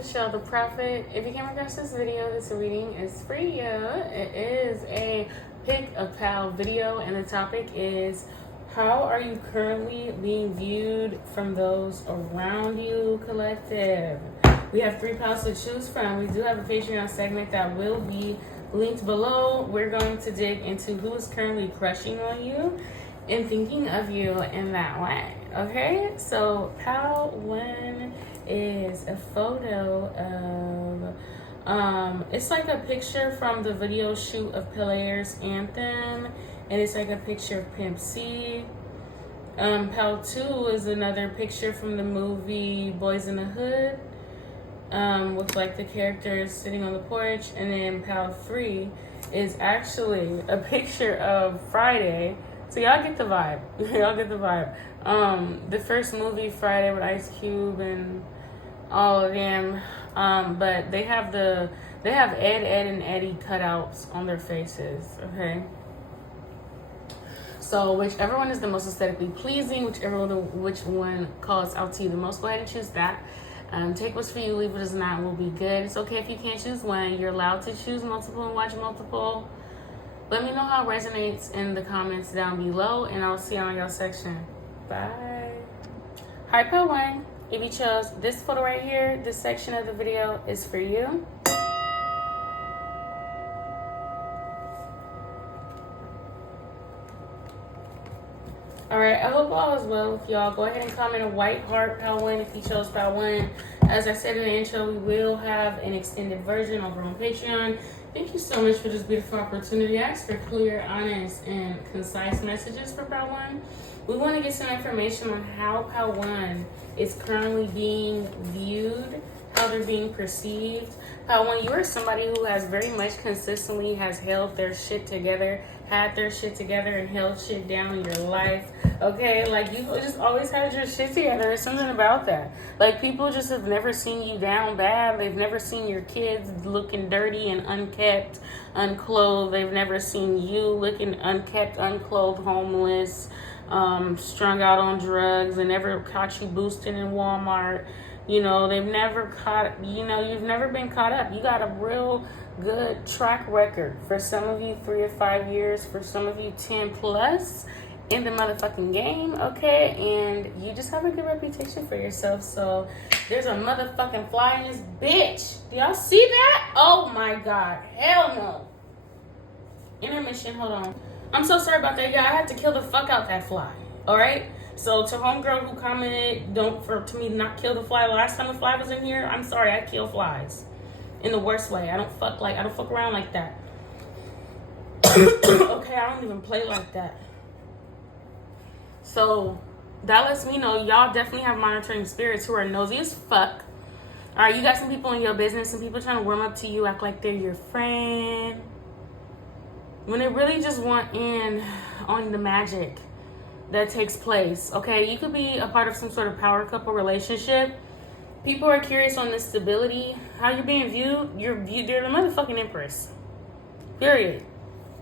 Natasha, the prophet. If you came across this video, this reading is for you. It is a pick a pal video, and the topic is, how are you currently being viewed from those around you, collective? We have 3 pals to choose from. We do have a Patreon segment that will be linked below. We're going to dig into who is currently crushing on you and thinking of you in that way. Okay, so pal 1 is a photo of it's like a picture from the video shoot of Pelair's Anthem, and it's like a picture of Pimp C. Pal 2 is another picture from the movie Boys in the Hood, with like the characters sitting on the porch. And then pal 3 is actually a picture of Friday. So y'all get the vibe. Y'all get the vibe. The first movie, Friday, with Ice Cube and all of them. But they have Ed, and Eddie cutouts on their faces. Okay. So whichever one is the most aesthetically pleasing, which one calls out to you the most, go ahead and choose that. Take what's for you, leave what is not, will be good. It's okay if you can't choose one. You're allowed to choose multiple and watch multiple. Let me know how it resonates in the comments down below, and I'll see you on your section. Bye. Hi, pal 1. If you chose this photo right here, this section of the video is for you. Alright, I hope all is well with y'all. Go ahead and comment a white heart, pal 1, if you chose pal 1. As I said in the intro, we will have an extended version over on Patreon. Thank you so much for this beautiful opportunity. I ask for clear, honest, and concise messages for pal 1. We want to get some information on how pal 1 is currently being viewed, how they're being perceived. Pal 1, you are somebody who has very much consistently has held their shit together, had their shit together, and held shit down in your life. Okay, like you just always had your shit together. There's something about that. Like, people just have never seen you down bad. They've never seen your kids looking dirty and unkept, unclothed. They've never seen you looking unkept, unclothed, homeless, strung out on drugs, and never caught you boosting in Walmart. You know, they've never caught, you've never been caught up. You got a real good track record. For some of you, 3 or 5 years. For some of you, 10 plus in the motherfucking game, okay? And you just have a good reputation for yourself. So there's a motherfucking fly in this bitch. Do y'all see that? Oh my God. Hell no. Intermission, hold on. I'm so sorry about that. Yeah, I had to kill the fuck out that fly. Alright? So to homegirl who commented, to me not kill the fly. Last time a fly was in here, I'm sorry, I kill flies. In the worst way. I don't fuck around like that. Okay, I don't even play like that. So that lets me know y'all definitely have monitoring spirits who are nosy as fuck. Alright, you got some people in your business, and people trying to warm up to you, act like they're your friend, when they really just want in on the magic that takes place. Okay, you could be a part of some sort of power couple relationship. People are curious on the stability, how you're being viewed. You're the motherfucking empress. Period.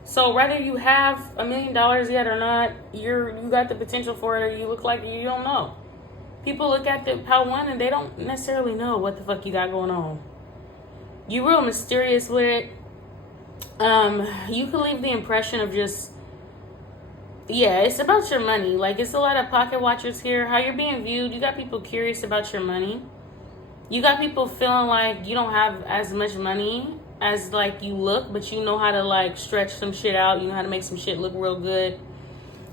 So whether you have $1 million yet or not, you got the potential for it, or you look like you don't know. People look at the pal 1 and they don't necessarily know what the fuck you got going on. You real mysterious with it. You could leave the impression of just, yeah, it's about your money. Like, it's a lot of pocket watchers here. How you're being viewed, you got people curious about your money. You got people feeling like you don't have as much money as like you look, but you know how to like stretch some shit out. You know how to make some shit look real good.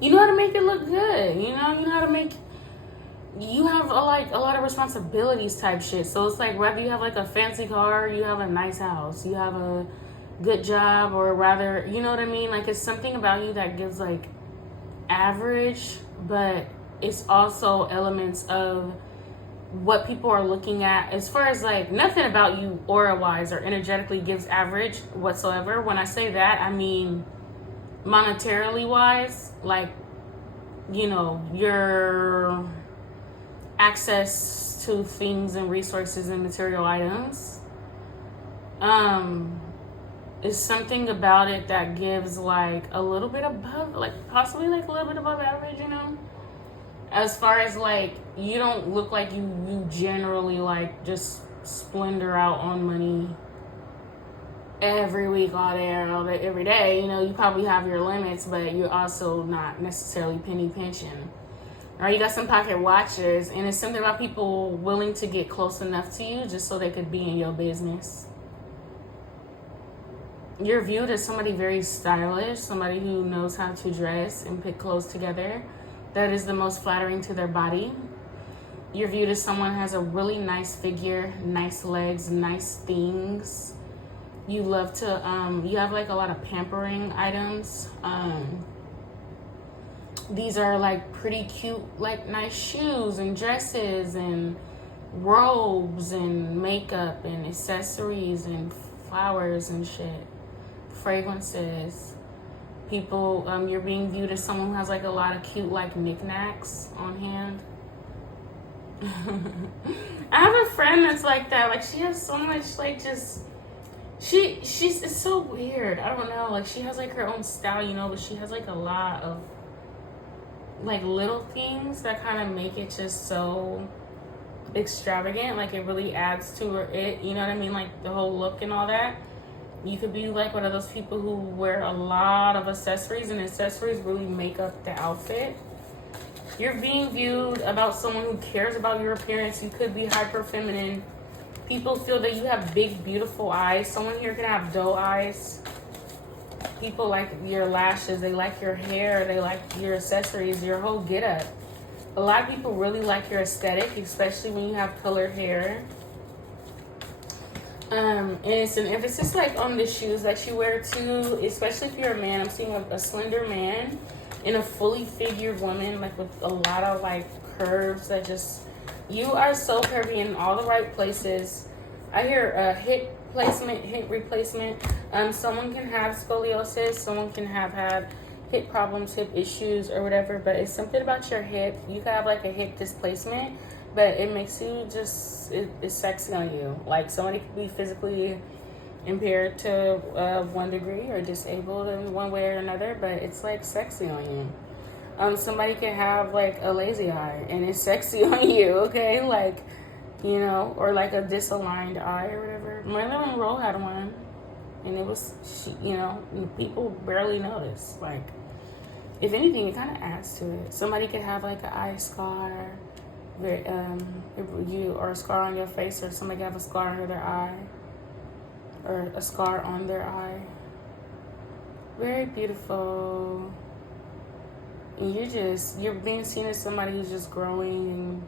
You know how to make it look good. You know how to make, you have a lot of responsibilities type shit. So it's like, whether you have like a fancy car, you have a nice house, you have a good job, or rather, you know what I mean? Like, it's something about you that gives like average, but it's also elements of what people are looking at, as far as like nothing about you aura wise or energetically gives average whatsoever. When I say that, I mean monetarily wise, like, your access to things and resources and material items is something about it that gives like a little bit above, like possibly like a little bit above average, As far as like, you don't look like you generally like just splendor out on money every week, all day, every day. You know, you probably have your limits, but you're also not necessarily penny pinching. Or you got some pocket watchers, and it's something about people willing to get close enough to you just so they could be in your business. You're viewed as somebody very stylish, somebody who knows how to dress and put clothes together that is the most flattering to their body. You're viewed as someone who has a really nice figure, nice legs, nice things. You love to, you have like a lot of pampering items. These are like pretty cute, like nice shoes and dresses and robes and makeup and accessories and flowers and shit. Fragrances. People, you're being viewed as someone who has like a lot of cute like knickknacks on hand. I have a friend that's like that. Like she has so much like just she's it's so weird. I don't know. Like she has like her own style, you know, but she has like a lot of like little things that kind of make it just so extravagant. Like it really adds to it, you know what I mean? Like the whole look and all that. You could be like one of those people who wear a lot of accessories, and accessories really make up the outfit. You're being viewed about someone who cares about your appearance. You could be hyper feminine. People feel that you have big, beautiful eyes. Someone here can have doe eyes. People like your lashes. They like your hair. They like your accessories, your whole get up. A lot of people really like your aesthetic, especially when you have colored hair. And it's an emphasis like on the shoes that you wear too, especially if you're a man. I'm seeing a slender man and a fully figured woman, like with a lot of like curves that just, you are so curvy in all the right places. I hear a hip placement, hip replacement. Someone can have scoliosis, someone can have had hip problems, hip issues or whatever, but it's something about your hip. You can have like a hip displacement, but it makes you just, it's sexy on you. Like somebody could be physically impaired to 1 degree or disabled in one way or another, but it's like sexy on you. Somebody can have like a lazy eye and it's sexy on you, okay? Like, you know, or like a disaligned eye or whatever. Marilyn Monroe had one, and it was, you know, people barely notice. Like, if anything, it kind of adds to it. Somebody could have like an eye scar, or a scar on your face, or somebody could have a scar under their eye, or a scar on their eye. Very beautiful. And you're being seen as somebody who's just growing, and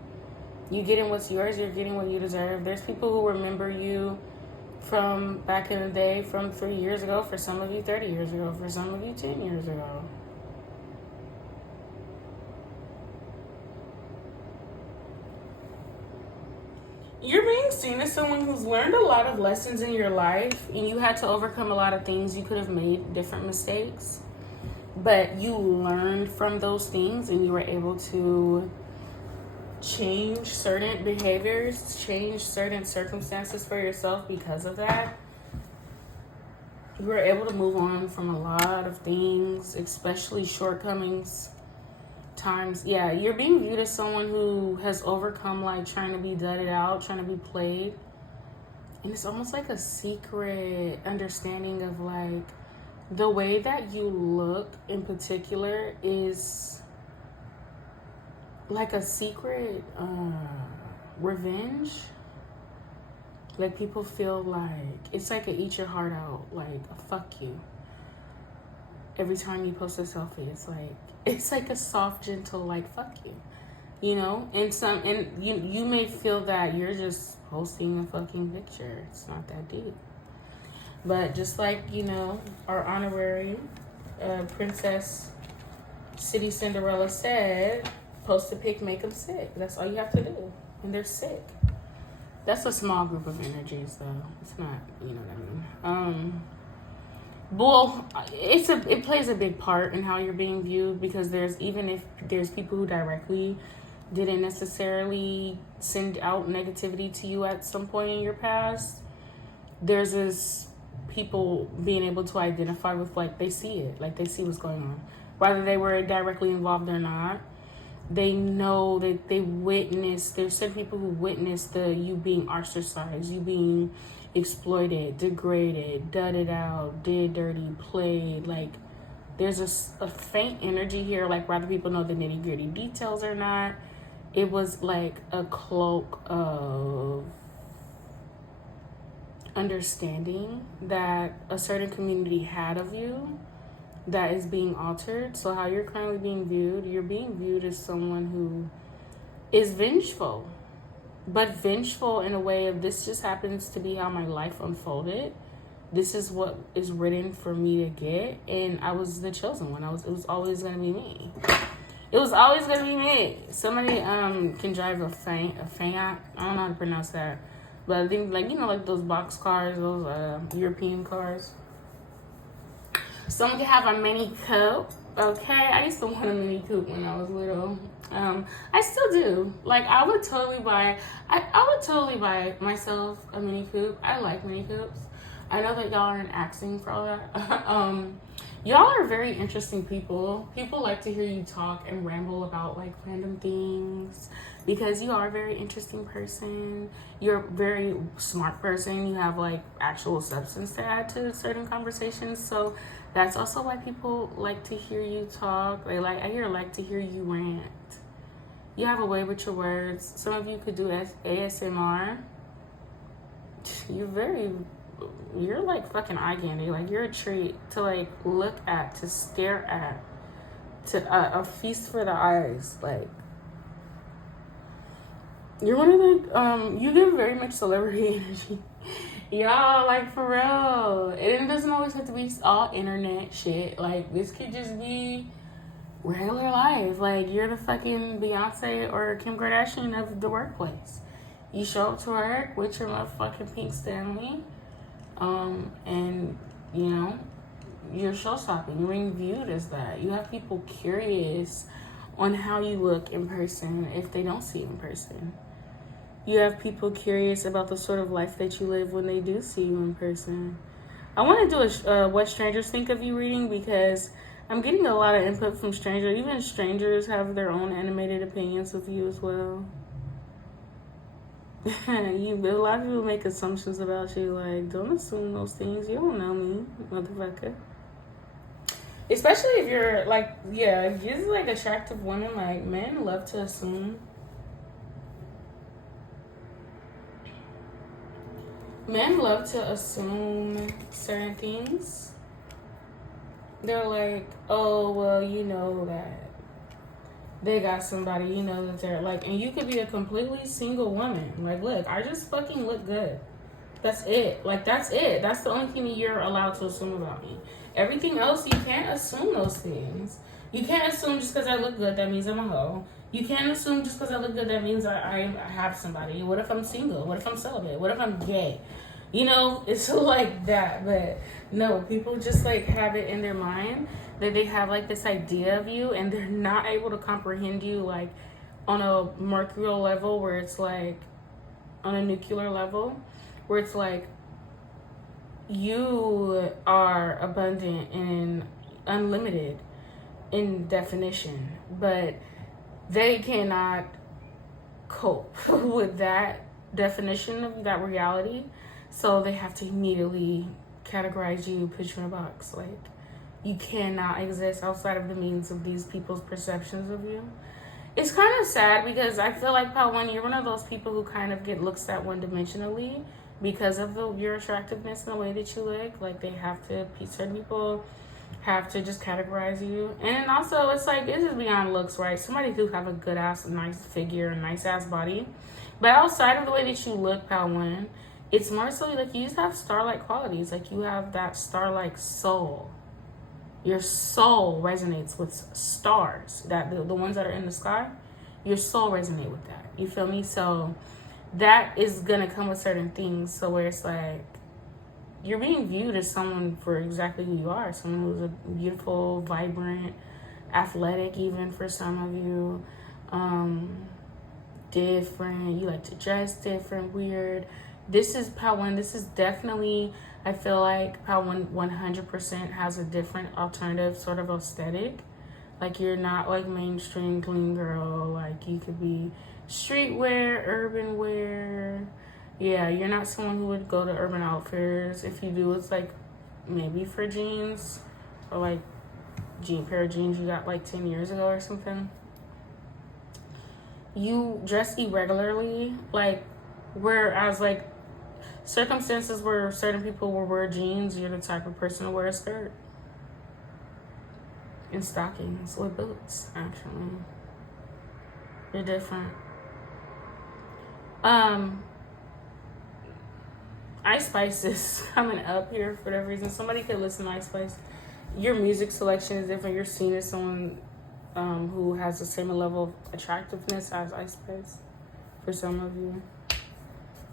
you getting what's yours, you're getting what you deserve. There's people who remember you from back in the day, from 3 years ago, for some of you 30 years ago, for some of you 10 years ago. You're being seen as someone who's learned a lot of lessons in your life, and you had to overcome a lot of things. You could have made different mistakes, but you learned from those things, and you were able to change certain behaviors, change certain circumstances for yourself because of that. You were able to move on from a lot of things, especially shortcomings. Times, yeah, you're being viewed as someone who has overcome like trying to be dudded out, trying to be played. And it's almost like a secret understanding of like the way that you look in particular is like a secret revenge. Like people feel like it's like a eat your heart out, like a fuck you. Every time you post a selfie, it's like a soft, gentle, like fuck you, you know. And you may feel that you're just posting a fucking picture. It's not that deep. But just like, you know, our honorary Princess City Cinderella said, post a pic, make them sick. That's all you have to do, and they're sick. That's a small group of energies, though. It's not, you know what I mean. Well, it plays a big part in how you're being viewed, because even if there's people who directly didn't necessarily send out negativity to you at some point in your past, there's this people being able to identify with, like, they see it, like they see what's going on, whether they were directly involved or not. They know that they witnessed, there's certain people who witnessed you being ostracized, you being exploited, degraded, dudded out, did dirty, played. Like, there's a faint energy here, like whether people know the nitty gritty details or not. It was like a cloak of understanding that a certain community had of you that is being altered. So how you're currently being viewed, you're being viewed as someone who is vengeful, but vengeful in a way of, this just happens to be how my life unfolded. This is what is written for me to get, and I was the chosen one. It was always gonna be me. It was always gonna be me. Somebody can drive a Fiat. I don't know how to pronounce that, but I think, like, you know, like those box cars, those European cars. Someone can have a Mini Coupe. Okay, I used to want a Mini Coupe when I was little. I still do. Like, I would totally buy myself a Mini Coupe. I like Mini Coupes. I know that y'all aren't asking for all that. Y'all are very interesting people. People like to hear you talk and ramble about like random things because you are a very interesting person. You're a very smart person. You have like actual substance to add to certain conversations. So that's also why people like to hear you talk. Like to hear you rant. You have a way with your words. Some of you could do ASMR. You're like fucking eye candy. Like, you're a treat to like look at, to stare at, to a feast for the eyes. Like, you're one of the you give very much celebrity energy. Y'all, like, for real. It doesn't always have to be all internet shit. Like, this could just be regular life. Like, you're the fucking Beyonce or Kim Kardashian of the workplace. You show up to work with your motherfucking pink Stanley. And, you know, you're show-stopping. You're being viewed as that. You have people curious on how you look in person if they don't see you in person. You have people curious about the sort of life that you live when they do see you in person. I want to do a What Strangers Think of You reading because I'm getting a lot of input from strangers. Even strangers have their own animated opinions of you as well. A lot of people make assumptions about you. Like, don't assume those things. You don't know me, motherfucker. Especially if you're like, if you're like attractive women, like, men love to assume. Men love to assume certain things. They're like, oh, well, you know that they got somebody, you know that they're like, and you could be a completely single woman. Like, look, I just fucking look good. That's it. Like, that's it. That's the only thing that you're allowed to assume about me. Everything else, you can't assume those things. You can't assume just because I look good, that means I'm a hoe. You can't assume just because I look good, that means I have somebody. What if I'm single? What if I'm celibate? What if I'm gay? You know, it's like that. But no, people just like have it in their mind that they have like this idea of you and they're not able to comprehend you like on a mercurial level where it's like on a nuclear level where it's like you are abundant and unlimited in definition, but they cannot cope with that definition of that reality, so they have to immediately categorize you, put you in a box. Like, you cannot exist outside of the means of these people's perceptions of you. It's kind of sad because I feel like, Pawan, you're one of those people who kind of get looked at one-dimensionally because of your attractiveness and the way that you look. Like, they have to, certain people have to just categorize you. And also, it's like, this is beyond looks, right? Somebody who have a good-ass, nice figure, a nice-ass body. But outside of the way that you look, Pawan, it's more so like you just have star-like qualities. Like, you have that star-like soul. Your soul resonates with stars, that the ones that are in the sky. Your soul resonate with that. You feel me? So that is gonna come with certain things. So where it's like you're being viewed as someone for exactly who you are. Someone who's a beautiful, vibrant, athletic, even for some of you. Different. You like to dress different, weird. This is Pawan. This is definitely, I feel like Pawan 100% has a different alternative sort of aesthetic. Like, you're not like mainstream clean girl. Like, you could be streetwear, urban wear. Yeah, you're not someone who would go to Urban Outfitters. If you do, it's like maybe for jeans, or like pair of jeans you got like 10 years ago or something. You dress irregularly, like, whereas like circumstances where certain people will wear jeans, you're the type of person to wear a skirt and stockings with boots. Actually, you're different. Ice Spice is coming up here for whatever reason. Somebody could listen to Ice Spice. Your music selection is different. You're seen as someone who has the same level of attractiveness as Ice Spice for some of you.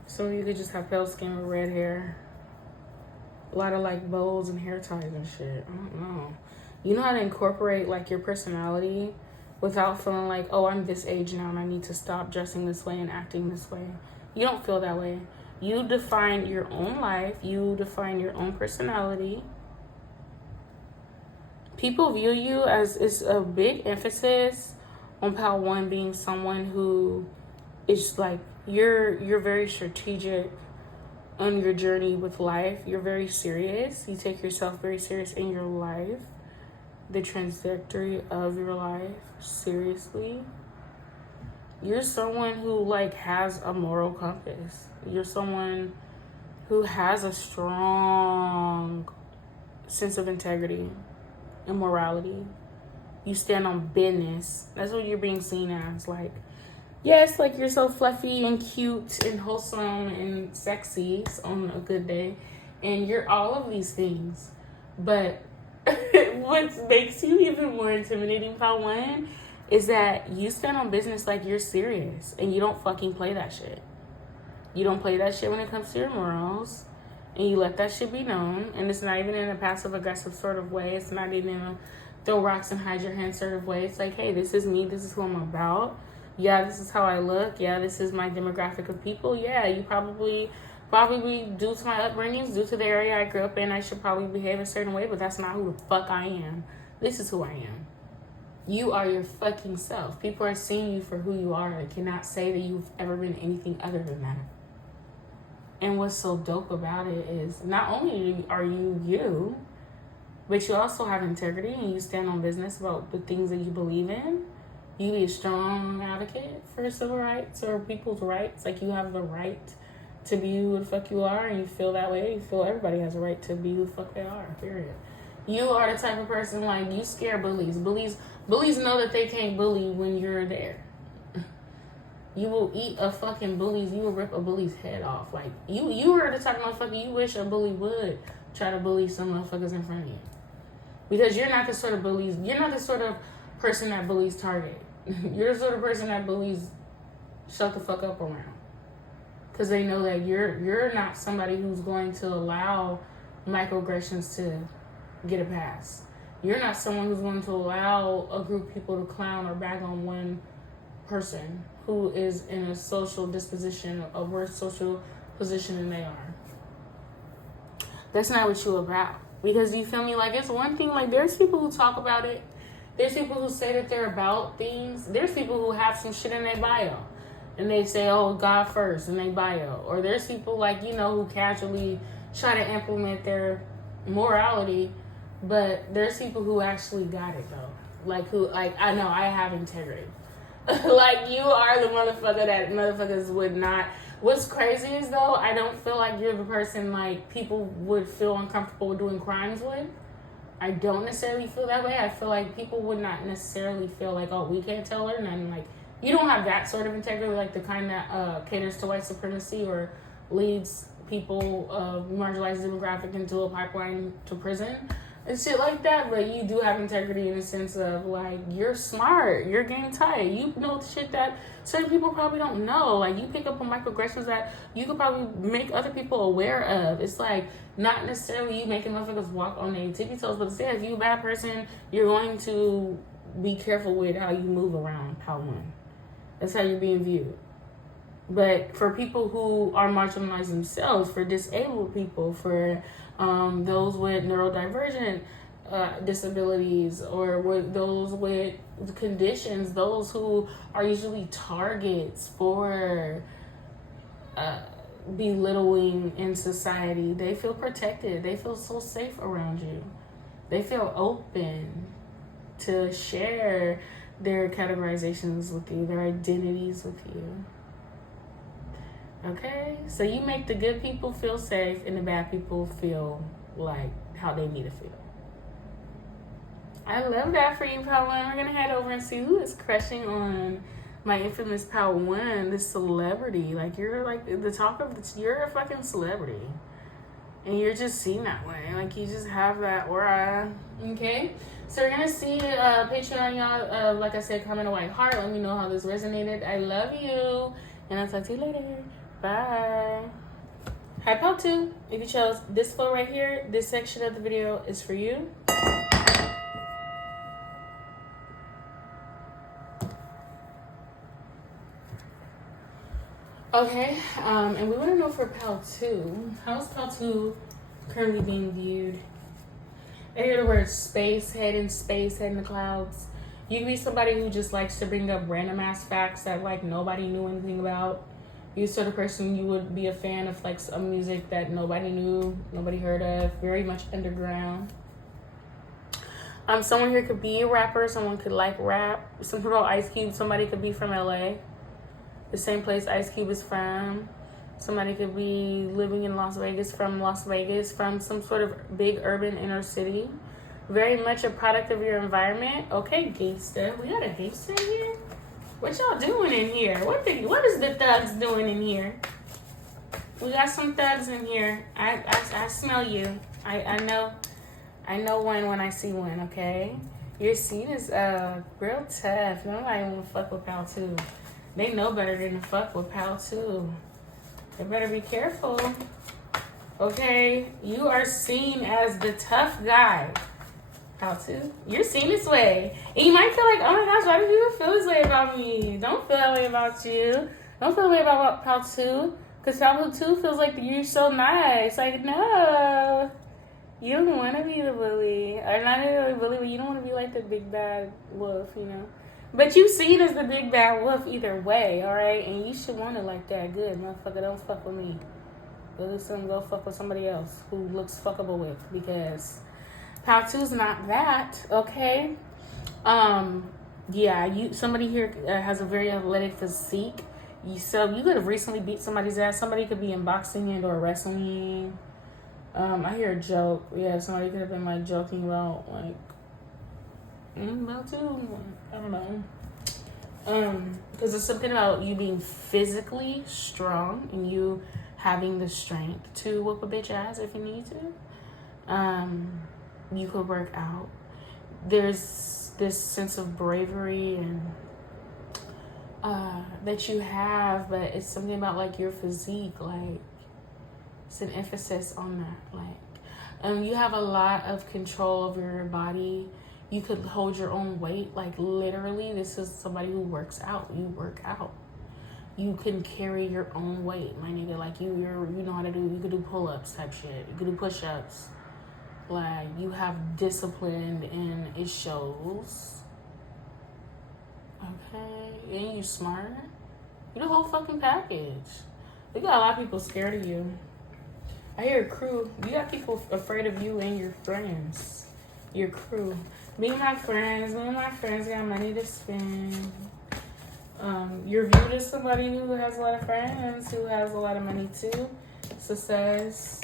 Some of you could just have pale skin with red hair. A lot of like bows and hair ties and shit. I don't know. You know how to incorporate like your personality without feeling like, oh, I'm this age now and I need to stop dressing this way and acting this way. You don't feel that way. You define your own life. You define your own personality. People view you as, it's a big emphasis on Pal 1 being someone who is like, you're very strategic on your journey with life. You're very serious. You take yourself very serious in your life, the trajectory of your life seriously. You're someone who like has a moral compass. You're someone who has a strong sense of integrity and morality. You stand on business. That's what you're being seen as. Like, yes, like you're so fluffy and cute and wholesome and sexy on a good day. And you're all of these things. But what makes you even more intimidating, Pal 1, is that you stand on business like you're serious. And you don't fucking play that shit. You don't play that shit when it comes to your morals. And you let that shit be known. And it's not even in a passive-aggressive sort of way. It's not even in a throw rocks and hide your hands sort of way. It's like, hey, this is me. This is who I'm about. Yeah, this is how I look. Yeah, this is my demographic of people. Yeah, you probably due to my upbringings, due to the area I grew up in, I should probably behave a certain way. But that's not who the fuck I am. This is who I am. You are your fucking self. People are seeing you for who you are. They cannot say that you've ever been anything other than that. And what's so dope about it is not only are you, but you also have integrity and you stand on business about the things that you believe in. You be a strong advocate for civil rights or people's rights. Like, you have the right to be who the fuck you are, and you feel that way. You feel everybody has a right to be who the fuck they are, period. You are the type of person, like, you scare bullies. Bullies know that they can't bully when you're there. You will eat a fucking bully's, you will rip a bully's head off. Like, you are the type of motherfucker you wish a bully would try to bully some motherfuckers in front of you. Because you're not the sort of person that bullies target. You're the sort of person that bullies shut the fuck up around. Because they know that you're not somebody who's going to allow microaggressions to get a pass. You're not someone who's going to allow a group of people to clown or bag on one person who is in a social disposition, a worse social position than they are. That's not what you're about. Because you feel me? Like, it's one thing, like, there's people who talk about it. There's people who say that they're about things. There's people who have some shit in their bio. And they say, oh, God first in their bio. Or there's people, like, you know, who casually try to implement their morality. But there's people who actually got it, though. Like, who, like, I know I have integrity. Like, you are the motherfucker that motherfuckers would not. What's crazy is, though, I don't feel like you're the person, like, people would feel uncomfortable doing crimes with. I don't necessarily feel that way. I feel like people would not necessarily feel like, oh, we can't tell her nothing. Like, you don't have that sort of integrity, like the kind that caters to white supremacy or leads people of marginalized demographic into a pipeline to prison and shit like that. But you do have integrity in the sense of, like, you're smart, you're game tight, you know shit that certain people probably don't know. Like, you pick up on microaggressions that you could probably make other people aware of. It's like, not necessarily you making motherfuckers walk on their tippy toes, but instead, if you're a bad person, you're going to be careful with how you move around Pal 1. That's how you're being viewed. But for people who are marginalized themselves, for disabled people, for those with neurodivergent, disabilities, or with those with conditions, those who are usually targets for belittling in society. They feel protected. They feel so safe around you. They feel open to share their categorizations with you, their identities with you. Okay? So you make the good people feel safe and the bad people feel like how they need to feel. I love that for you, Pal 1. We're going to head over and see who is crushing on my infamous Pal 1, this celebrity. Like, you're like the talk of you're a fucking celebrity. And you're just seen that way. Like, you just have that aura. Okay? So we're going to see Patreon, y'all. Like I said, comment a white heart. Let me know how this resonated. I love you. And I'll talk to you later. Bye. Hi, Pal 2. If you chose this flow right here, this section of the video is for you. Okay, and we want to know for Pal 2, how is Pal 2 currently being viewed? I hear the word space, head in the clouds. You can be somebody who just likes to bring up random ass facts that like nobody knew anything about. You're the sort of person you would be a fan of like some music that nobody knew, nobody heard of, very much underground. Someone here could be a rapper, someone could like rap. Something about Ice Cube, somebody could be from LA. The same place Ice Cube is from. Somebody could be living in Las Vegas, from some sort of big urban inner city. Very much a product of your environment. Okay, gangster. We got a gangster in here? What y'all doing in here? What is the thugs doing in here? We got some thugs in here. I smell you. I know one when I see one, okay? Your scene is real tough. Nobody wanna fuck with Pal 2. They know better than to fuck with Pal 2. They better be careful. Okay? You are seen as the tough guy. Pal 2. You're seen this way. And you might feel like, oh my gosh, why do people feel this way about me? Don't feel that way about you. Don't feel that way about Pal 2. Because Pal 2 feels like you're so nice. Like, no. You don't want to be the bully. Or not really bully, but you don't want to be like the big bad wolf, you know? But you see it as the big bad wolf either way, all right? And you should want it like that. Good, motherfucker, don't fuck with me. Go fuck with somebody else who looks fuckable with, because Pal 2's not that, okay? Yeah, somebody here has a very athletic physique. So you could have recently beat somebody's ass. Somebody could be in boxing and or wrestling. I hear a joke. Yeah, somebody could have been like joking about like Pal 2. I don't know. Because it's something about you being physically strong and you having the strength to whoop a bitch ass if you need to. You could work out. There's this sense of bravery and that you have, but it's something about like your physique, like it's an emphasis on that. Like, you have a lot of control over your body. You could hold your own weight. Like literally, this is somebody who works out. You work out. You can carry your own weight, my nigga. Like you know how to do. You could do pull-ups type shit. You could do push-ups. Like you have discipline, and it shows. Okay, and you smart. You the whole fucking package. You got a lot of people scared of you. I hear a crew. You got people afraid of you and your friends. Your crew. Me and my friends got money to spend. You're viewed as somebody who has a lot of friends, who has a lot of money too. Success,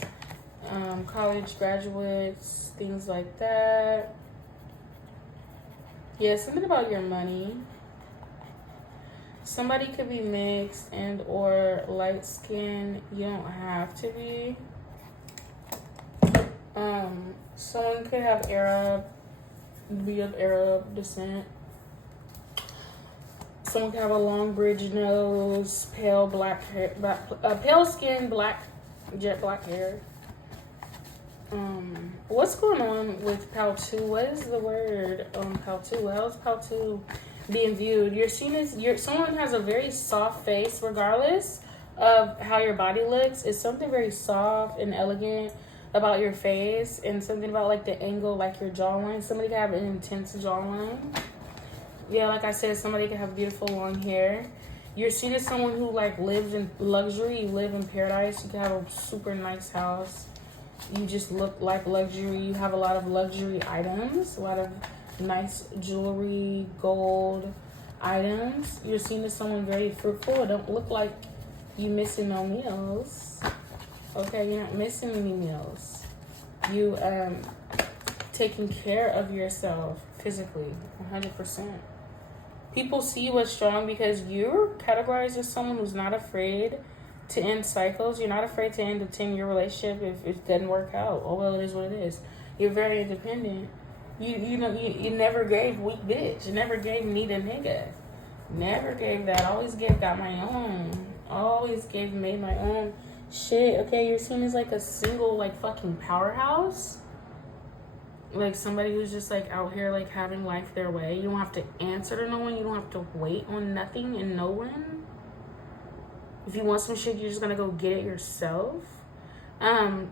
college graduates, things like that. Yeah, something about your money. Somebody could be mixed and or light skin. You don't have to be. Someone could have be of Arab descent. Someone could have a long bridge nose, pale black hair, pale skin, jet black hair. What's going on with Pal 2? What is the word on Pal 2? How is Pal 2 being viewed? You're seen as someone has a very soft face, regardless of how your body looks. It's something very soft and elegant. about your face and something about like the angle, like your jawline. Somebody can have an intense jawline. Yeah, like I said, somebody can have beautiful long hair. You're seen as someone who like lives in luxury. You live in paradise. You can have a super nice house. You just look like luxury. You have a lot of luxury items, a lot of nice jewelry, gold items. You're seen as someone very fruitful. It don't look like you missing no meals. Okay, you're not missing any meals. You taking care of yourself physically, 100%. People see you as strong because you're categorized as someone who's not afraid to end cycles. You're not afraid to end a 10-year relationship if it doesn't work out. Oh, well, it is what it is. You're very independent. You never gave weak bitch. You never gave need a nigga. Never gave that. Always got my own. Always made my own shit. Okay, you're seen as like a single like fucking powerhouse. Like somebody who's just like out here like having life their way. You don't have to answer to no one. You don't have to wait on nothing and no one. If you want some shit, you're just gonna go get it yourself.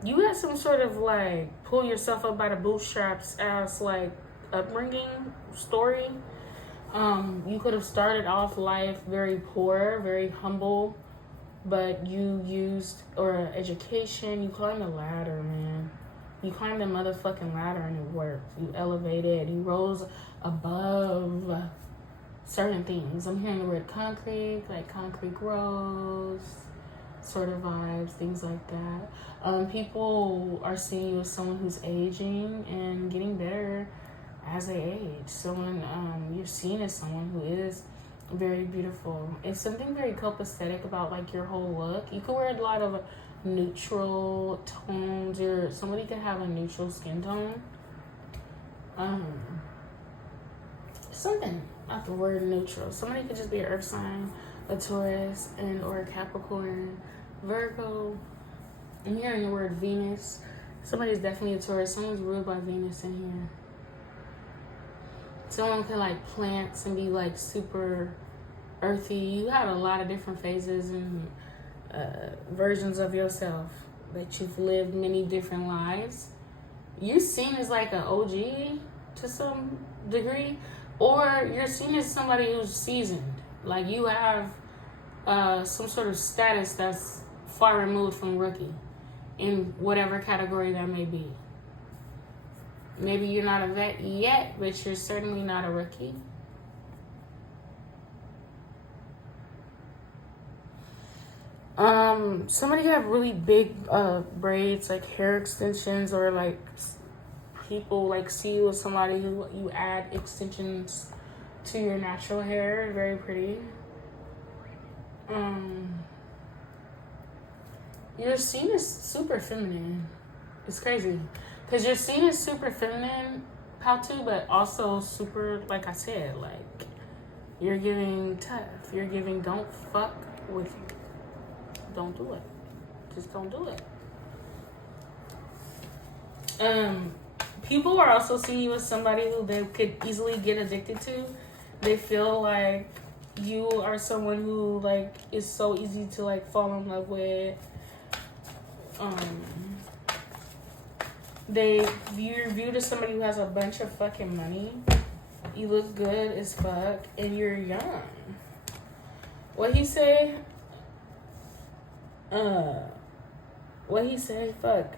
You had some sort of like pull yourself up by the bootstraps ass like upbringing story. You could have started off life very poor, very humble, but you used or education. You climbed the ladder, man. You climbed the motherfucking ladder and it worked. You elevated. You rose above certain things. I'm hearing the word concrete, like concrete grows, sort of vibes, things like that. People are seeing you as someone who's aging and getting better as they age. Someone you're seen as someone who is very beautiful. It's something very copacetic about like your whole look. You could wear a lot of neutral tones, or somebody could have a neutral skin tone. Something not the word neutral. Somebody could just be an earth sign, a Taurus, and or a Capricorn, Virgo. I'm hearing the word Venus. Somebody's definitely a Taurus. Someone's ruled by Venus in here. Someone could like plants and be like super earthy. You have a lot of different phases and versions of yourself that you've lived many different lives. You're seen as like an OG to some degree, or you're seen as somebody who's seasoned. Like you have some sort of status that's far removed from rookie in whatever category that may be. Maybe you're not a vet yet, but you're certainly not a rookie. Somebody could have really big braids, like hair extensions, or like people like see you as somebody who you add extensions to your natural hair. Very pretty. You're seen as super feminine. It's crazy. Because you're seen as super feminine, Patu, but also super, like I said, like, you're giving tough. You're giving don't fuck with you. Don't do it. Just don't do it. People are also seeing you as somebody who they could easily get addicted to. They feel like you are someone who, like, is so easy to, like, fall in love with. You're viewed as somebody who has a bunch of fucking money. You look good as fuck, and you're young. What he say? What he say? Fuck.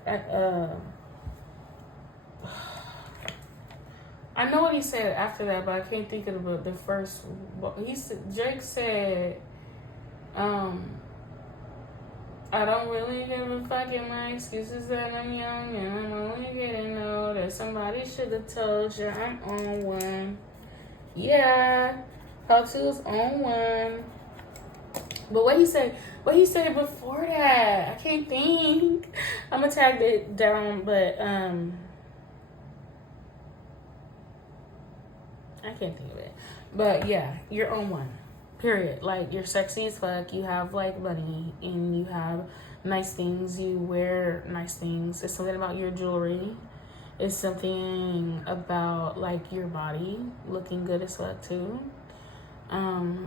I know what he said after that, but I can't think of the first. Drake said, I don't really give a fuck in my excuses that I'm young and I'm only getting older. Somebody should have told you I'm on one. Yeah, Patu's on one. But what he said before that, I can't think. I'm gonna tag it down, but I can't think of it. But yeah, you're on one. Period. Like, you're sexy as fuck. You have, like, money. And you have nice things. You wear nice things. It's something about your jewelry. It's something about, like, your body looking good as fuck, too.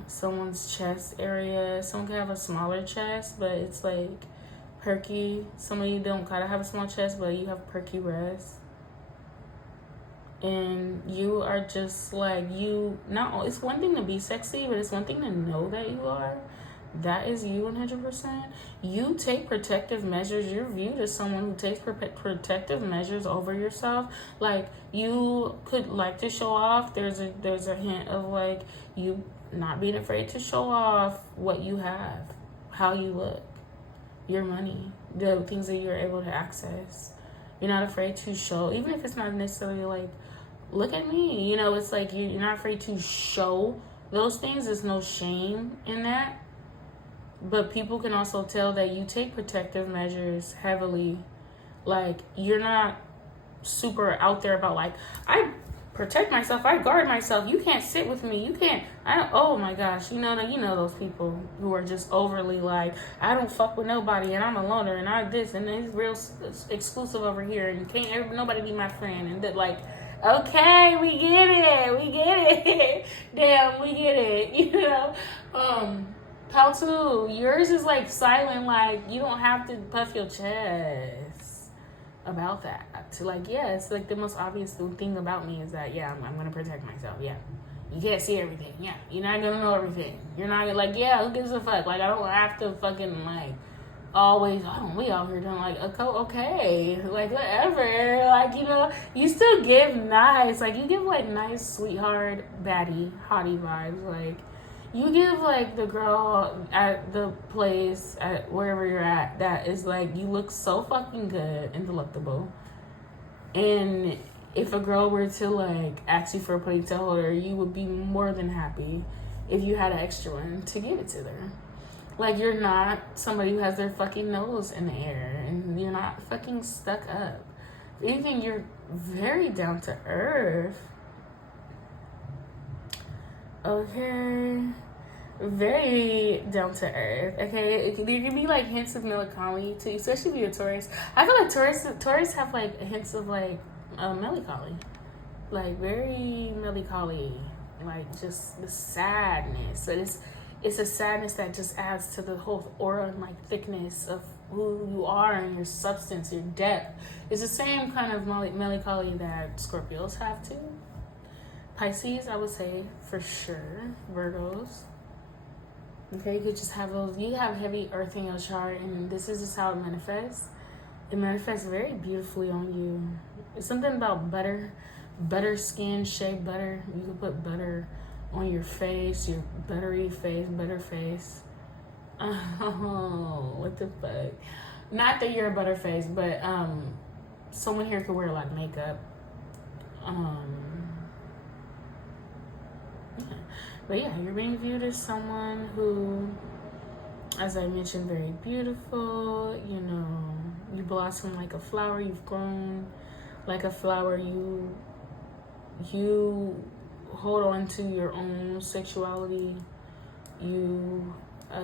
Someone's chest area. Someone can have a smaller chest, but it's, like, perky. Some of you don't gotta have a small chest, but you have perky breasts. And you are just like, you, not, it's one thing to be sexy, but it's one thing to know that you are. That is you 100%. You take protective measures. You're viewed as someone who takes protective measures over yourself. Like, you could like to show off. There's a hint of like you not being afraid to show off what you have, how you look, your money, the things that you're able to access. You're not afraid to show, even if it's not necessarily like, look at me. You know, it's like you're not afraid to show those things. There's no shame in that. But people can also tell that you take protective measures heavily. Like, you're not super out there about like, I protect myself, I guard myself, you can't sit with me, you can't, oh my gosh, you know those people who are just overly like, I don't fuck with nobody and I'm a loner and I this and it's real exclusive over here and can't nobody be my friend, and that like, okay, we get it damn, we get it, you know. How to, yours is like silent, like you don't have to puff your chest about that. To like, yeah, it's like the most obvious thing about me is that, yeah, I'm gonna protect myself. Yeah, you can't see everything. Yeah, you're not gonna know everything. You're not gonna, like, yeah, who gives a fuck? Like, I don't have to fucking like always, oh, we out here doing like, okay, like whatever. Like, you know, you still give nice, like you give like nice sweetheart, baddie, hottie vibes. Like, you give like the girl at the place, at wherever you're at, that is like, you look so fucking good and delectable. And if a girl were to like ask you for a ponytail holder, you would be more than happy if you had an extra one to give it to her. Like, you're not somebody who has their fucking nose in the air, and you're not fucking stuck up. If anything, you're very down to earth. Okay, very down to earth. Okay, there can be like hints of melancholy too, especially if you're a Taurus. I feel like Taurus have like hints of like melancholy, like very melancholy, like just the sadness. So it's a sadness that just adds to the whole aura and like thickness of who you are and your substance, your depth. It's the same kind of melancholy that Scorpios have too. Pisces, I would say for sure. Virgos. Okay, you could just have those. You have heavy earth in your chart, and this is just how it manifests. It manifests very beautifully on you. It's something about butter skin, shea butter. You could put butter on your face, your buttery face, butter face. Oh, what the fuck? Not that you're a butter face, but someone here could wear a lot of makeup. Yeah. But yeah, you're being viewed as someone who, as I mentioned, very beautiful. You know, you blossom like a flower. You've grown like a flower. You hold on to your own sexuality. You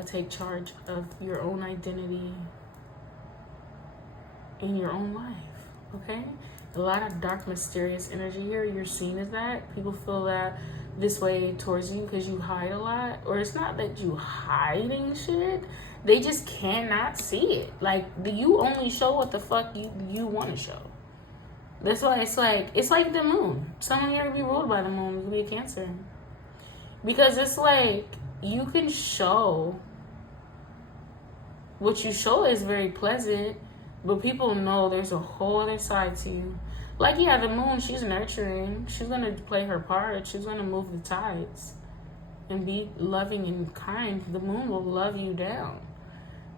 take charge of your own identity in your own life. Okay, a lot of dark, mysterious energy here. You're seen as that. People feel that this way towards you because you hide a lot, or it's not that you hiding shit, they just cannot see it. Like, you only show what the fuck you want to show. That's why it's like the moon. Someone here to be ruled by the moon could be a Cancer, because it's like you can show what you show is very pleasant, but people know there's a whole other side to you. Like, yeah, the moon, she's nurturing. She's going to play her part. She's going to move the tides and be loving and kind. The moon will love you down.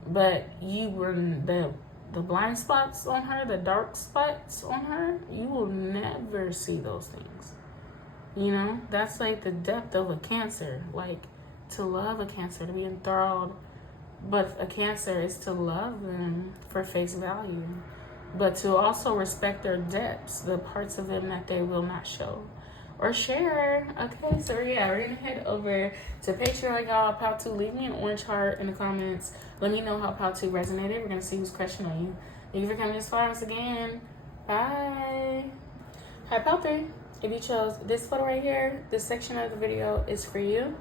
But you were the blind spots on her, the dark spots on her, you will never see those things. You know, that's like the depth of a Cancer. Like, to love a Cancer, to be enthralled. But a Cancer is to love them for face value, but to also respect their depths, the parts of them that they will not show or share. Okay, so yeah, we're gonna head over to Patreon, y'all. How to leave me an orange heart in the comments. Let me know how to resonated. We're gonna see who's crushing on you. Thank you for coming as far as again. Bye. Hi, Palper. If you chose this photo right here, this section of the video is for you.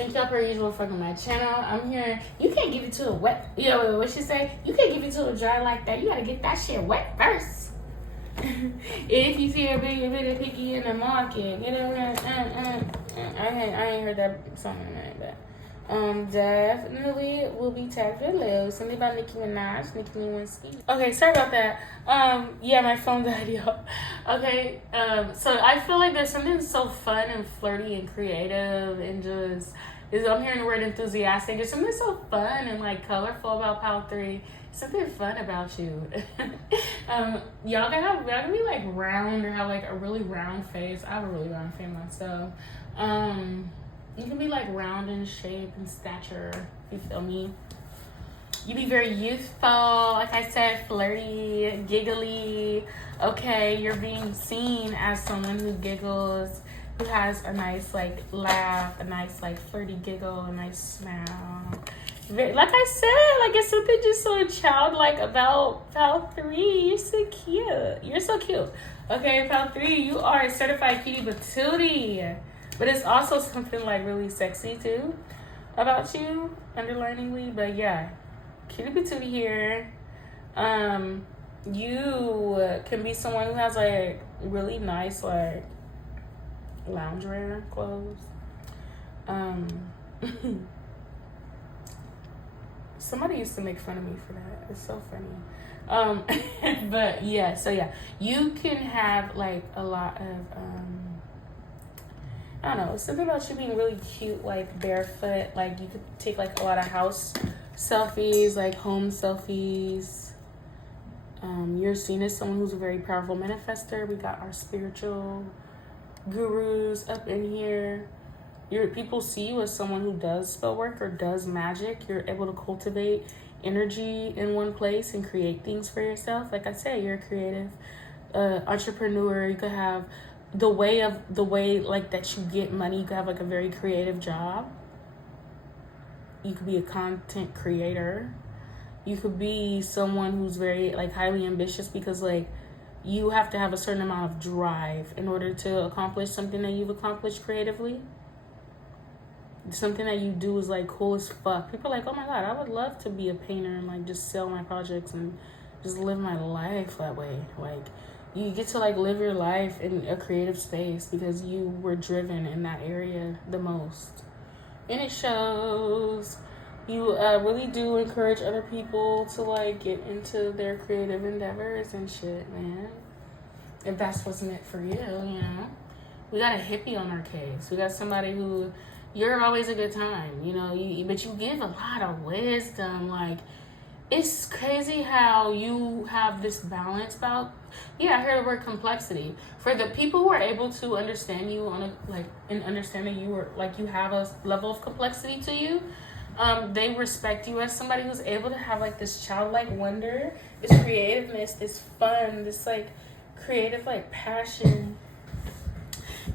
thank y'all per usual for my channel. I'm here. You can't give it to a wet. You know what she say? You can't give it to a dry like that. You gotta get that shit wet first. If you see a bit of picky in the market, you know, I ain't heard that song in a minute, but definitely will be tagged below. Something about Nicki Minaj, Nicki Lewinsky. Okay, sorry about that. Yeah, my phone died, y'all. Okay, so I feel like there's something so fun and flirty and creative and just, I'm hearing the word enthusiastic. There's something so fun and like colorful about Pile 3. Something fun about you. Y'all can be like round or have like a really round face. I have a really round face myself. You can be like round in shape and stature. You feel me? You be very youthful, like I said, flirty, giggly. Okay, you're being seen as someone who giggles, who has a nice like laugh, a nice like flirty giggle, a nice smile. Like I said, like it's something just so childlike about Pal 3. You're so cute. You're so cute. Okay, Pal 3, you are a certified cutie patootie. But it's also something like really sexy too about you, underliningly. But yeah, cutie patootie here. You can be someone who has like really nice like loungewear clothes. Somebody used to make fun of me for that. It's so funny. But yeah, so yeah, you can have like a lot of I don't know, something about you being really cute, like barefoot. Like you could take like a lot of house selfies, like home selfies. You're seen as someone who's a very powerful manifester. We got our spiritual gurus up in here. People see you as someone who does spell work or does magic. You're able to cultivate energy in one place and create things for yourself. Like I said, you're a creative entrepreneur. You could have the way like that you get money. You could have like a very creative job. You could be a content creator. You could be someone who's very like highly ambitious, because like you have to have a certain amount of drive in order to accomplish something that you've accomplished creatively. Something that you do is like cool as fuck. People are like, oh my god, I would love to be a painter and like just sell my projects and just live my life that way. Like you get to like live your life in a creative space because you were driven in that area the most, and it shows. You really do encourage other people to like get into their creative endeavors and shit, man. If that's what's meant for you, you know. We got a hippie on our case. We got somebody who, you're always a good time, you know. But you give a lot of wisdom. Like, it's crazy how you have this balance about. Yeah, I heard the word complexity. For the people who are able to understand you on a like, and understand that you are like you have a level of complexity to you. They respect you as somebody who's able to have like this childlike wonder, this creativeness, this fun, this like creative like passion,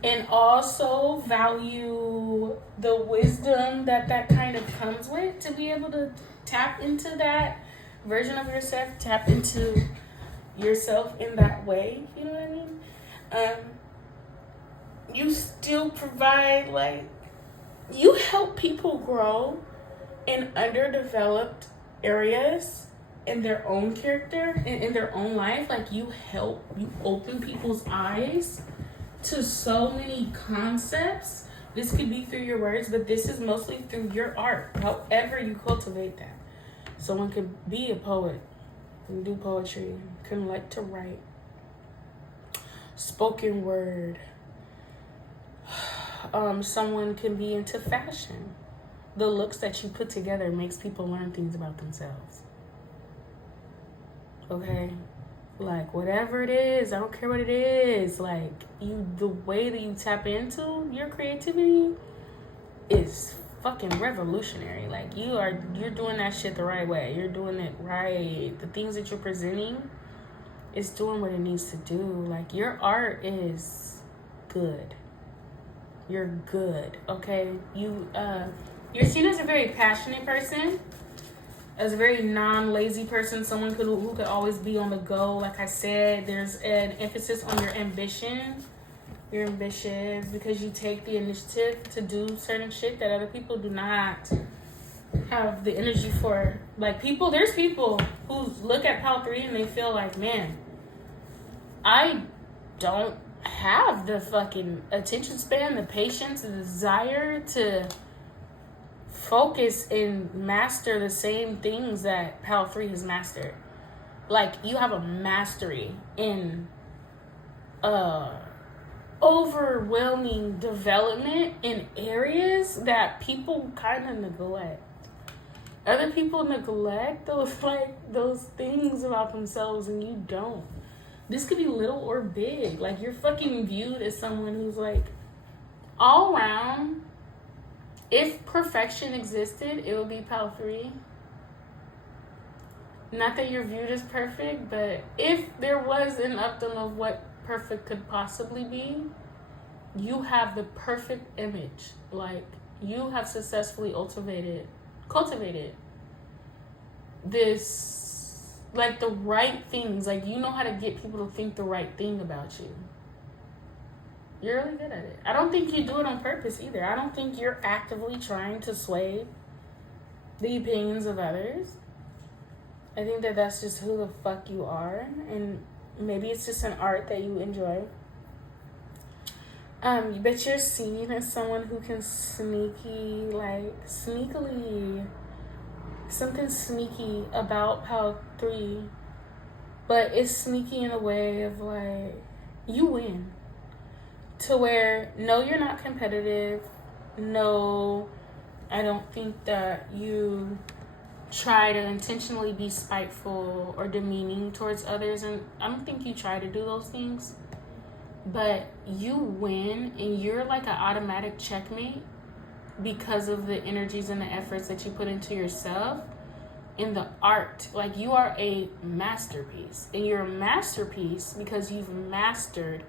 and also value the wisdom that kind of comes with, to be able to tap into that version of yourself, tap into yourself in that way. You know what I mean? You still provide like, you help people grow in underdeveloped areas in their own character and in their own life. Like you open people's eyes to so many concepts. This could be through your words, but this is mostly through your art, however you cultivate that. Someone could be a poet and do poetry, can like to write, spoken word. Someone can be into fashion. The looks that you put together makes people learn things about themselves. Okay? Like, whatever it is, I don't care what it is. Like, the way that you tap into your creativity is fucking revolutionary. Like, you're doing that shit the right way. You're doing it right. The things that you're presenting is doing what it needs to do. Like, your art is good. You're good, okay? You're seen as a very passionate person, as a very non-lazy person, someone who could always be on the go. Like I said, there's an emphasis on your ambition. You're ambitious because you take the initiative to do certain shit that other people do not have the energy for. Like, there's people who look at Pal 3 and they feel like, man, I don't have the fucking attention span, the patience, the desire to focus and master the same things that Pal 3 has mastered. Like, you have a mastery in overwhelming development in areas that people kind of neglect. Other people neglect those things about themselves, and you don't. This could be little or big. Like, you're fucking viewed as someone who's like all around. If perfection existed, it would be Pal 3. Not that you're viewed as perfect, but if there was an update of what perfect could possibly be, you have the perfect image. Like, you have successfully cultivated this, like, the right things. Like, you know how to get people to think the right thing about you. You're really good at it. I don't think you do it on purpose either. I don't think you're actively trying to sway the opinions of others. I think that that's just who the fuck you are, and maybe it's just an art that you enjoy. But you're seen as someone who can sneakily, something sneaky about Pal 3, but it's sneaky in a way of like, you win. To where, no, you're not competitive. No, I don't think that you try to intentionally be spiteful or demeaning towards others, and I don't think you try to do those things, but you win, and you're like an automatic checkmate because of the energies and the efforts that you put into yourself in the art. Like, you are a masterpiece, and you're a masterpiece because you've mastered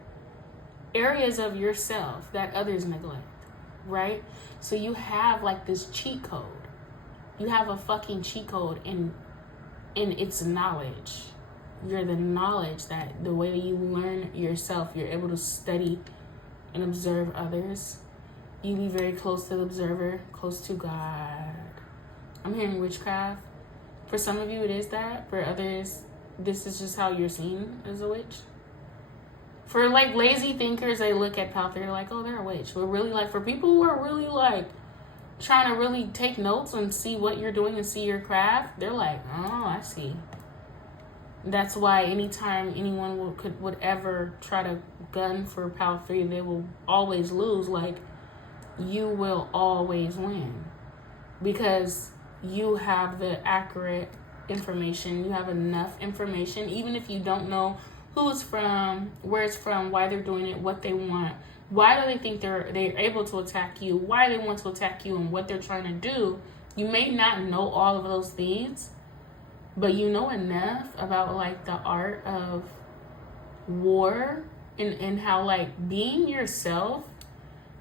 areas of yourself that others neglect, right? So you have like this cheat code. You have a fucking cheat code in its knowledge. You're the knowledge that the way you learn yourself, you're able to study and observe others. You be very close to the observer, close to God. I'm hearing witchcraft. For some of you, it is that. For others, this is just how you're seen as a witch. For like lazy thinkers, they look at Pal 3, they're like, oh, they're a witch. But really, like, for people who are really like trying to really take notes and see what you're doing and see your craft, they're like, oh, I see. That's why anytime anyone would ever try to gun for Pal 3, they will always lose. Like, you will always win because you have the accurate information. You have enough information, even if you don't know who it's from, where it's from, why they're doing it, what they want, why do they think they're able to attack you, why they want to attack you, and what they're trying to do. You may not know all of those things, but you know enough about like the art of war and how like being yourself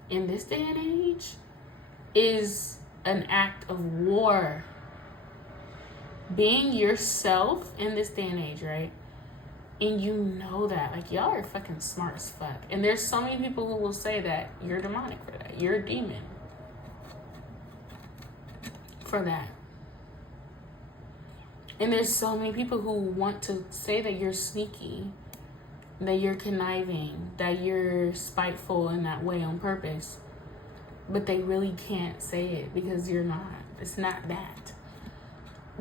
in this day and age is an act of war. Being yourself in this day and age, right? And you know that. Like, y'all are fucking smart as fuck. And there's so many people who will say that you're demonic for that. You're a demon for that. And there's so many people who want to say that you're sneaky, that you're conniving, that you're spiteful in that way on purpose. But they really can't say it because you're not. It's not that.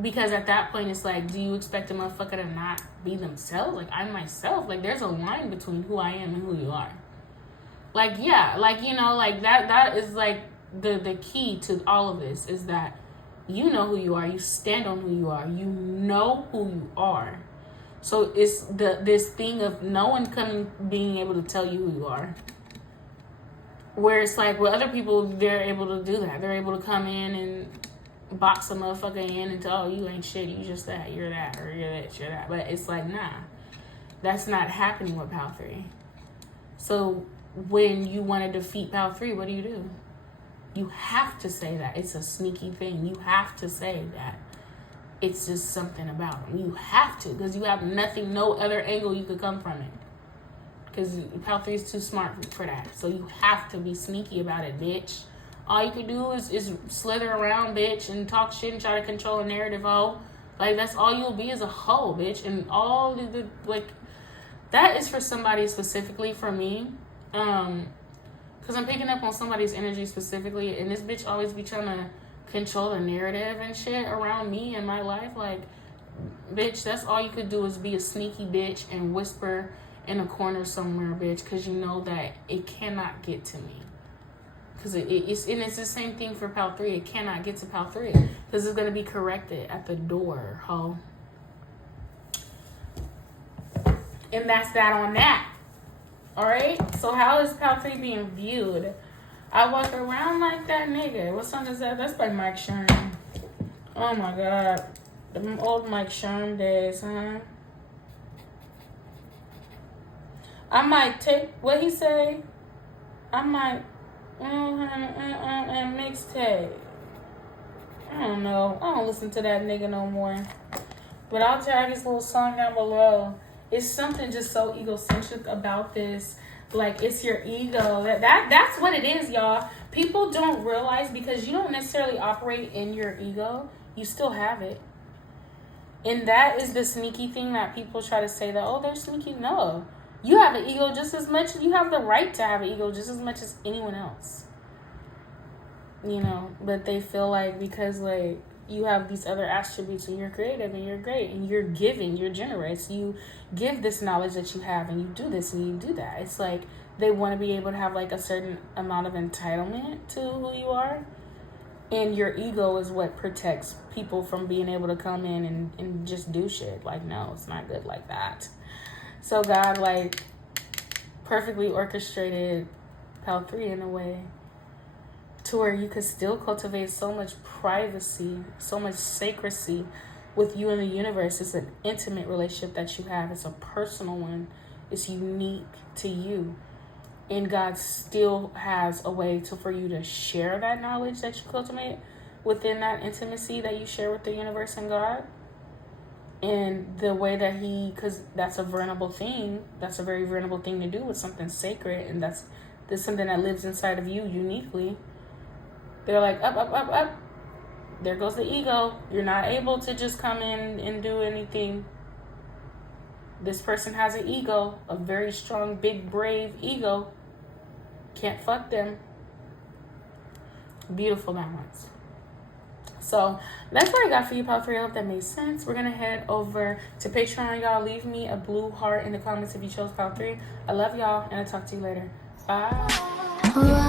Because at that point, it's like, do you expect a motherfucker to not be themselves? Like, I'm myself. Like, there's a line between who I am and who you are. Like, yeah, like, you know, like, that is, like, the key to all of this is that you know who you are. You stand on who you are. You know who you are. So it's this thing of no one being able to tell you who you are. Where it's like, with other people, they're able to do that. They're able to come in and box a motherfucker in and tell, oh, you ain't shit, you just that, you're that, or you're this, you're that. But it's like, nah, that's not happening with Pal 3. So when you want to defeat Pal 3, what do? You have to say that. It's a sneaky thing. You have to say that. It's just something about them. You have to, because you have nothing, no other angle you could come from it. because Pal 3 is too smart for that. So you have to be sneaky about it, bitch. All you can do is slither around, bitch, and talk shit and try to control a narrative, hoe. Like, that's all you'll be is a hoe, bitch. And all the like, that is for somebody specifically, for me. Because I'm picking up on somebody's energy specifically, and this bitch always be trying to control the narrative and shit around me and my life. Like, bitch, that's all you could do is be a sneaky bitch and whisper in a corner somewhere, bitch, because you know that it cannot get to me. Because it's the same thing for Pal 3. It cannot get to Pal 3 because it's going to be corrected at the door, ho. And that's that on that. Alright? So how is Pal 3 being viewed? I walk around like that nigga. What song is that? That's by Mike Sherm. Oh my god. The old Mike Sherm days, huh? I might take what he say. I might and mixtape. I don't know. I don't listen to that nigga no more. But I'll tag his little song down below. It's something just so egocentric about this. Like, it's your ego. That's what it is, y'all. People don't realize, because you don't necessarily operate in your ego, you still have it. And that is the sneaky thing that people try to say that, oh, they're sneaky. No. You have an ego just as much. You have the right to have an ego just as much as anyone else. You know, but they feel like because, like, you have these other attributes and you're creative and you're great and you're giving, you're generous. You give this knowledge that you have and you do this and you do that. It's like they want to be able to have, like, a certain amount of entitlement to who you are. And your ego is what protects people from being able to come in and just do shit. Like, no, it's not good like that. So God, like, perfectly orchestrated Pal 3 in a way to where you could still cultivate so much privacy, so much sacrecy with you and the universe. It's an intimate relationship that you have. It's a personal one. It's unique to you. And God still has a way for you to share that knowledge that you cultivate within that intimacy that you share with the universe and God. And the way that because that's a vulnerable thing. That's a very vulnerable thing to do with something sacred. And that's something that lives inside of you uniquely. They're like, up. There goes the ego. You're not able to just come in and do anything. This person has an ego, a very strong, big, brave ego. Can't fuck them. Beautiful balance. So that's what I got for you, Pal 3. I hope that made sense. We're going to head over to Patreon, y'all. Leave me a blue heart in the comments if you chose Pal 3. I love y'all, and I'll talk to you later. Bye.